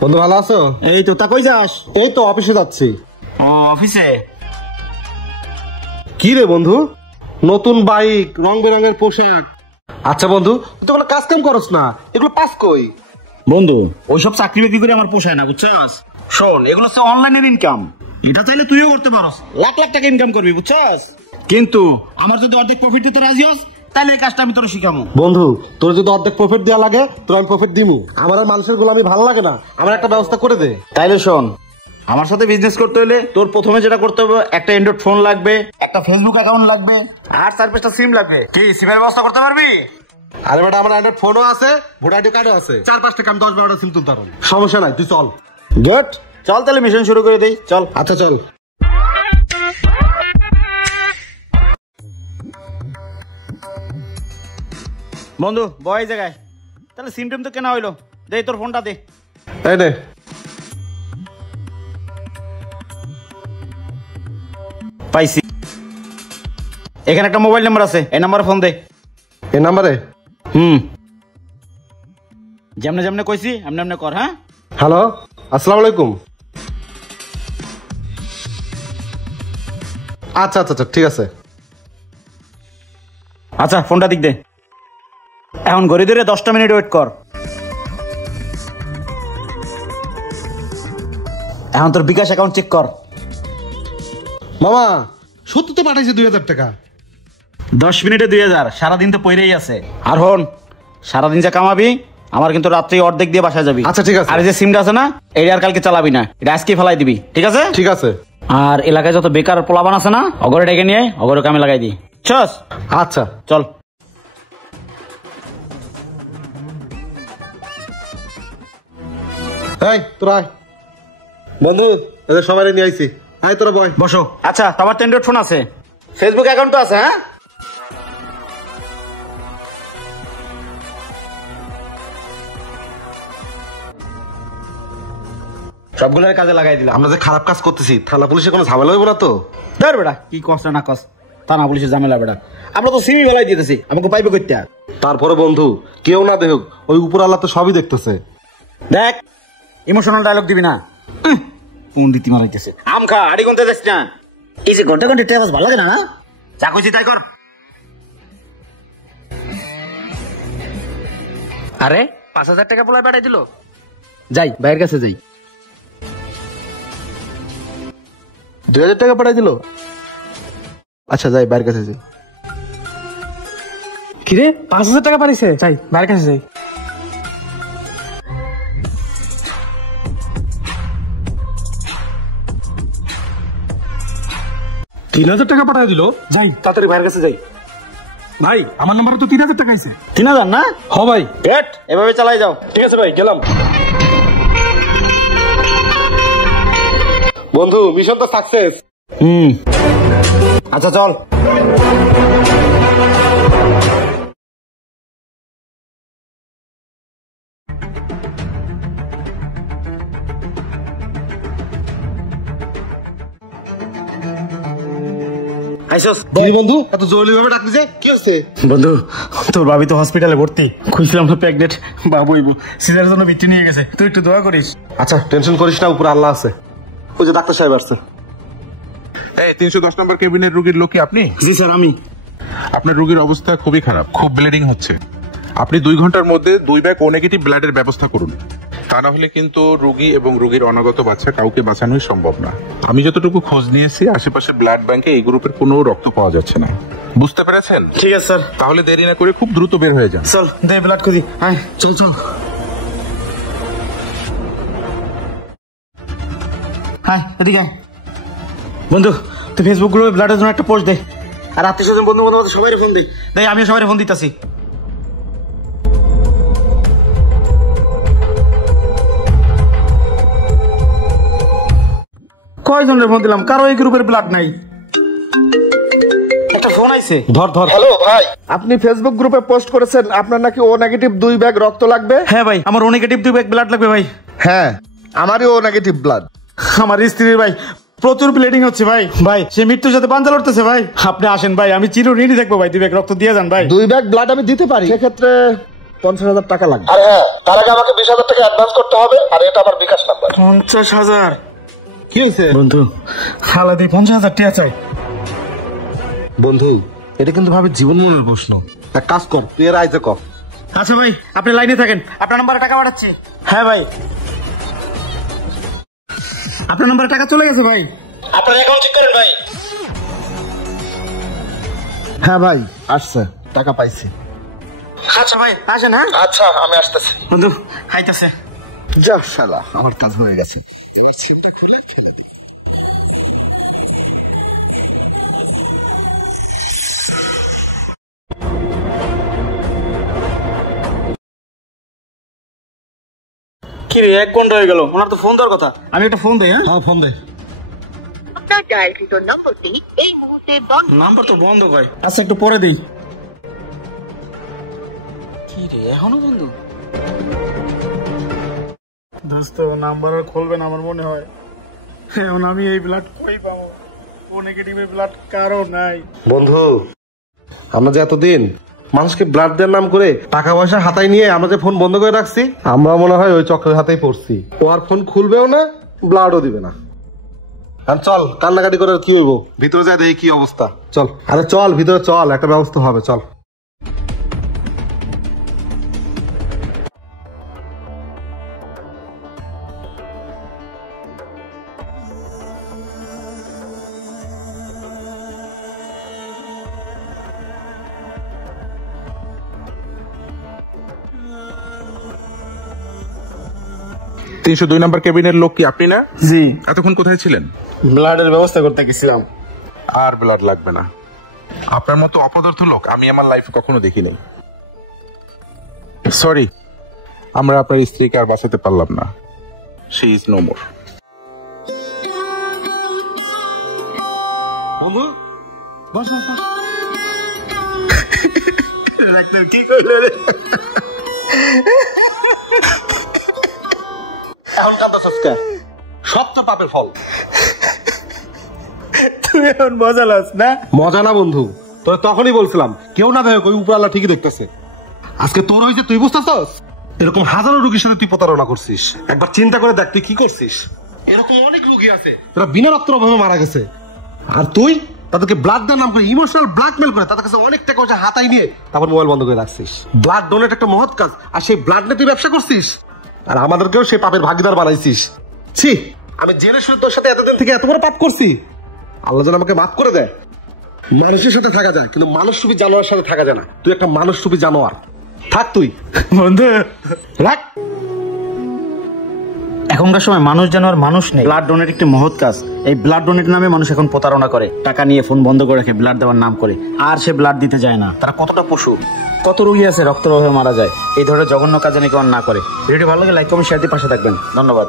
বন্ধু ভালো আছো? এই তো, তা কই যাস? এই তো অফিসে যাচ্ছি। ও, অফিসে? কি রে বন্ধু, নতুন বাইক, রং বেরঙের পোশাক। আচ্ছা বন্ধু, তুই তো কোনো কাজ কাম করস না, এগুলো পাস কই? বন্ধু, ওইসব চাকরি বাকরি করে আমার পোষায় না, বুঝছস? শোন, এগুলো হচ্ছে অনলাইনের ইনকাম। এটা চাইলে তুইও করতে পারস, লাখ লাখ টাকা ইনকাম করবি, বুঝছস? কিন্তু আমার যদি অর্ধেক প্রফিট দিতে রাজি হস, তাহলে এই কাজটা আমি তোর শিখাবো। বন্ধু, তোর যদি অর্ধেক প্রফিট দেওয়া লাগে তোর আমি প্রফিট দিমু। আমার আর মানুষের গোলামি ভালো লাগে না, আমার একটা ব্যবস্থা করে দে। তাইলে শোন, আমার সাথে বিজনেস করতে হলে তোর প্রথমে যেটা করতে হবে, একটা অ্যান্ড্রয়েড ফোন লাগবে, একটা ফেসবুক অ্যাকাউন্ট লাগবে, আর 4-5টা সিম লাগবে। কি সিমের ব্যবস্থা করতে পারবি? আরে বেটা, আমার অ্যান্ড্রয়েড ফোনও আছে, ভোটার আইডি কার্ডও আছে, 4-5 টাকা আমি 10-12টা সিম তুলতে পারবো, সমস্যা নাই, তুই চল। গুড, চল তাহলে মিশন শুরু করে দেই, চল। আচ্ছা চল। বন্ধু বয় জায়গায়, তাহলে সিম টিম তো কেনা হইলো, দে তোর ফোনটা দে। এই নে। পাইছি, এখানে একটা মোবাইল নাম্বার আছে, এই নাম্বারে ফোন দে। এই নাম্বারে? যেমনে যেমনে কইছি এমনি এমনি কর। হ্যাঁ, হ্যালো, আসসালামু আলাইকুম। আচ্ছা আচ্ছা আচ্ছা, ঠিক আছে। আচ্ছা ফোনটা দিক দে। এখন ঘড়ি ধরে 10টা মিনিট ওয়েট কর। এখন তোর বিকাশ অ্যাকাউন্ট চেক কর। মামা, সত্যি তো পাঠাইছে 2000 টাকা। 10 মিনিটে 2000, সারাদিন তো পইরেই আছে। আর হন, সারাদিন যা কামাবি আমার কিন্তু রাত্রি অর্ধেক দিয়ে বাসায় যাবি। আচ্ছা ঠিক আছে। আর এই যে সিমটা আছে না, এটা আর কালকে চালাবি না, এটা আজকে ফেলাই দিবি, ঠিক আছে? ঠিক আছে। আর এলাকায় যত বেকার পোলাবান আছে না, অগরে ডেকে নিয়ে অগরে কামে লাগাই দি। চস, আচ্ছা চল। এই তোরা আয়। বন্ধু, এদের সবাই নিয়ে আইছি, আয় তোরা বয়। বসো। আচ্ছা, তোমার তো অ্যান্ড্রয়েড ফোন আছে, ফেসবুক অ্যাকাউন্ট তো আছে? হ্যাঁ, সবগুলোর কাজে লাগাই দিলাম। আমরা যে খারাপ কাজ করতেছি, থানা পুলিশে কোনো ঝামেলা হইব না তো? ধর বেটা, কি কষ্ট না কষ্ট, থানা পুলিশের ঝামেলা বেটা, আমরা তো সিমি বেলায় দিতেছি, আমাকে পাইবে করতে। তারপরে বন্ধু, কেউ না দেখুক, ওই উপর আল্লাহ তো সবই দেখতেছে। দেখ, ইমোশনাল ডায়লগ দিবি না। কোন রীতি মারাইতেছে, আম খা, হাড়ি গুনতে যাস না। এই যে ঘন্টা ঘন্টা টেপাস ভালো লাগে না, না? যা কইছি তাই কর। আরে 5000 টাকা পোলায় পাঠাই দিল। যাই ভাইয়ের কাছে যাই। 2000 টাকা পাঠাই দিল? আচ্ছা যাই, বাইরের কাছে যাই। কিরে 5000 টাকা পাঠাইছে, যাই ভাইয়ের কাছে যাই। $3000 পাঠাই দিল? যাই তাড়াতাড়ি ভাইয়ের কাছে যাই। ভাই, আমার নাম্বারে তো 3000 টাকা আছে। 3000 না? হ ভাই। গেট, এভাবে চালাই যাও। ঠিক আছে ভাই, গেলাম। বন্ধু, মিশন তো সাকসেস। আচ্ছা চল। বন্ধু, এত জরুরি ভাবে ডাকতেছে, কি হচ্ছে? বন্ধু, তোর ভাবি তো হসপিটালে ভর্তি, খুঁজছিলাম তো প্রেগনেন্ট, বাবু সিজারের জন্য ভিত্তি নিয়ে গেছে, তুই একটু দোয়া করিস। আচ্ছা টেনশন করিস না, উপরে আল্লাহ আছে। ওই যে ডাক্তার সাহেব আসছে। এই 310 নম্বর কেবিনের রোগীর লোক কি আপনি? জি স্যার, আমি। আপনার রোগীর অবস্থা খুবই খারাপ, খুব ব্লিডিং হচ্ছে। আপনি 2 ঘন্টার মধ্যে 2 ব্যাগ ও নেগেটিভ ব্লাডের ব্যবস্থা করুন, তা না হলে কিন্তু রোগী এবং রোগীর অনাগত বাচ্চা কাউকে বাঁচানোই সম্ভব না। আমি যতটুকু খোঁজ নিয়েছি, আশেপাশে ব্লাড ব্যাংকে এই গ্রুপের কোনো রক্ত পাওয়া যাচ্ছে না। বুঝতে পেরেছেন? ঠিক আছে স্যার। তাহলে দেরি না করে খুব দ্রুত বের হয়ে যান। চল, দে ব্লাড খুঁজি। হ্যাঁ চল চল। হ্যাঁ এদিকে বন্ধু, তুই ফেসবুক গ্রুপে ব্লাডের জন্য একটা পোস্ট দে, আর আত্মীয় স্বজন বন্ধু বান্ধব সবাই ফোন দে। দেখ, আমি সবাই ফোন দিতেছি। কয়জনের ফোন দিলাম, কারো এই গ্রুপের ব্লাড নাই। একটা ফোন আইছে, ধর ধর। হ্যালো ভাই, আপনি ফেসবুক গ্রুপে পোস্ট করেছেন আপনার নাকি ও নেগেটিভ 2 ব্যাগ রক্ত লাগবে। হ্যাঁ ভাই, আমার ও নেগেটিভ 2 ব্যাগ ব্লাড লাগবে ভাই। হ্যাঁ, আমারই ও নেগেটিভ ব্লাড। আমার স্ত্রীর ভাই প্রচুর ব্লিডিং হচ্ছে ভাই। ভাই সে মৃত্যুর সাথে পাঞ্জা লড়তেছে ভাই, আপনি আসেন ভাই, আমি চিরঋণী দেখবো ভাই, 2 ব্যাগ রক্ত দিয়ে যান ভাই। 2 ব্যাগ ব্লাড আমি দিতে পারি, সেক্ষেত্রে 50,000 টাকা লাগবে। আর হ্যাঁ, তার আগে আমাকে 20,000 টাকা অ্যাডভান্স করতে হবে, আর এটা আমার বিকাশ নাম্বার। 50,000? কি হয়েছে বন্ধু, খালা দিয়ে 50,000 টাকা চাই। বন্ধু? এটা কিন্তু ভাবে জীবন মনের প্রশ্ন। এক কাজ কর, তুই এর আইজে কর। আচ্ছা ভাই, আপনি লাইনে থাকেন, আপনার নাম্বারে টাকা পাঠাচ্ছি। হ্যাঁ ভাই, আপনার নাম্বারে টাকা চলে গেছে ভাই, আপনার অ্যাকাউন্ট চেক করেন ভাই। হ্যাঁ ভাই, আসছে, টাকা পাইছি। আচ্ছা ভাই, আসেন। হ্যাঁ আচ্ছা, আমি আসতেছি। বন্ধু, খাইতেছে। যা শালা, আমার কাজ হয়ে গেছে। কি রে, 1 ঘন্টা হয়ে গেল, ওনার তো ফোন দেওয়ার কথা। আমি একটা ফোন দেই। হ্যাঁ, ফোন দে। আপনার ডায়ালকৃত নম্বরটি এই মুহূর্তে বন্ধ। নাম্বার তো বন্ধ ভাই। আচ্ছা, একটু পরে দিই। কি রে, এখনো বন্ধ? দোস্ত, নাম্বার আর খুলবে না আমার মনে হয়। এখন আমি এই ব্লাড কই পাবো? ও নেগেটিভের ব্লাড কারো নাই। বন্ধু, আমরা যে এতদিন মানুষকে ব্লাড দেওয়ার নাম করে টাকা পয়সা হাতায় নিয়ে আমরা যে ফোন বন্ধ করে রাখছি, আমরা মনে হয় ওই চক্রের হাতেই পড়ছি। ও আর ফোন খুলবেও না, ব্লাডও দিবে না। আর চল, কান্নাকাটি করে কি হইব, ভিতরে যাই দেখি কি অবস্থা। চল, আরে চল ভিতরে চল, একটা ব্যবস্থা হবে, চল। তিনশো 2 নম্বর কেবিনের লোক কি আপনি না? জি, এতক্ষণ কোথায় ছিলেন? ব্লাডের ব্যবস্থা করতে গেছিলাম। আর ব্লাড লাগবে না। আপনার মতো অপদার্থ লোক আমি আমার লাইফে কখনো দেখি নাই। সরি, আমরা আপনার স্ত্রীকে আর বাঁচাতে পারলাম না। She is no more. বন্ধু, বস বস বস। ডাক্তার কি কইলো রে? এখন কাঁদতেছস কে? সব তো পাপের ফল। তুই এখন মজা লাস না? মজা না বন্ধু, তোর তখনই বলছিলাম কেউ না দেখো, ওই উপর আল্লাহ ঠিকই দেখতেছে। আজকে তোর হয়েছে, তুই বুঝতেছস? এরকম হাজারো রোগীর সাথে তুই প্রতারণা করছিস। একবার চিন্তা করে দেখ তুই কি করছিস। এরকম অনেক রোগী আছে যারা বিনা রক্তের অভাবে মারা গেছে, আর তুই তাদেরকে ব্লাড দেওয়ার নাম করে ইমোশনাল ব্ল্যাকমেল করে তাদের কাছে অনেক টাকা পয়সা হাতায় নিয়ে তারপর মোবাইল বন্ধ করে রাখছিস। ব্লাড ডোনেট একটা মহৎ কাজ, আর সেই ব্লাড নিয়ে তুই ব্যবসা করছিস, আর আমাদেরকেও সেই পাপের ভাগিদার বানাইছিস। ছি, আমি জেনে শুনে তোর সাথে এতদিন থেকে এত বড় পাপ করছি। আল্লাহ যেন আমাকে মাফ করে দেয়। মানুষের সাথে থাকা যায়, কিন্তু মানুষরূপী জানোয়ারের সাথে থাকা যায় না। তুই একটা মানুষরূপী জানোয়ার, থাক তুই। বন্ধু, রাখ। এখনকার সময় মানুষ যেন আর মানুষ নেই। ব্লাড ডোনেট একটি মহৎ কাজ। এই ব্লাড ডোনেট নামে মানুষ এখন প্রতারণা করে, টাকা নিয়ে ফোন বন্ধ করে রাখে ব্লাড দেওয়ার নাম করে, আর সে ব্লাড দিতে যায় না। তারা কতটা পশু, কত রোগী আছে রক্তের অভাবে মারা যায়। এই ধরনের জঘন্য কাজ যেন কেউ না করে। ভিডিওটি ভালো লাগে লাইক কমেন্ট শেয়ার দিয়ে পাশে থাকবেন। ধন্যবাদ।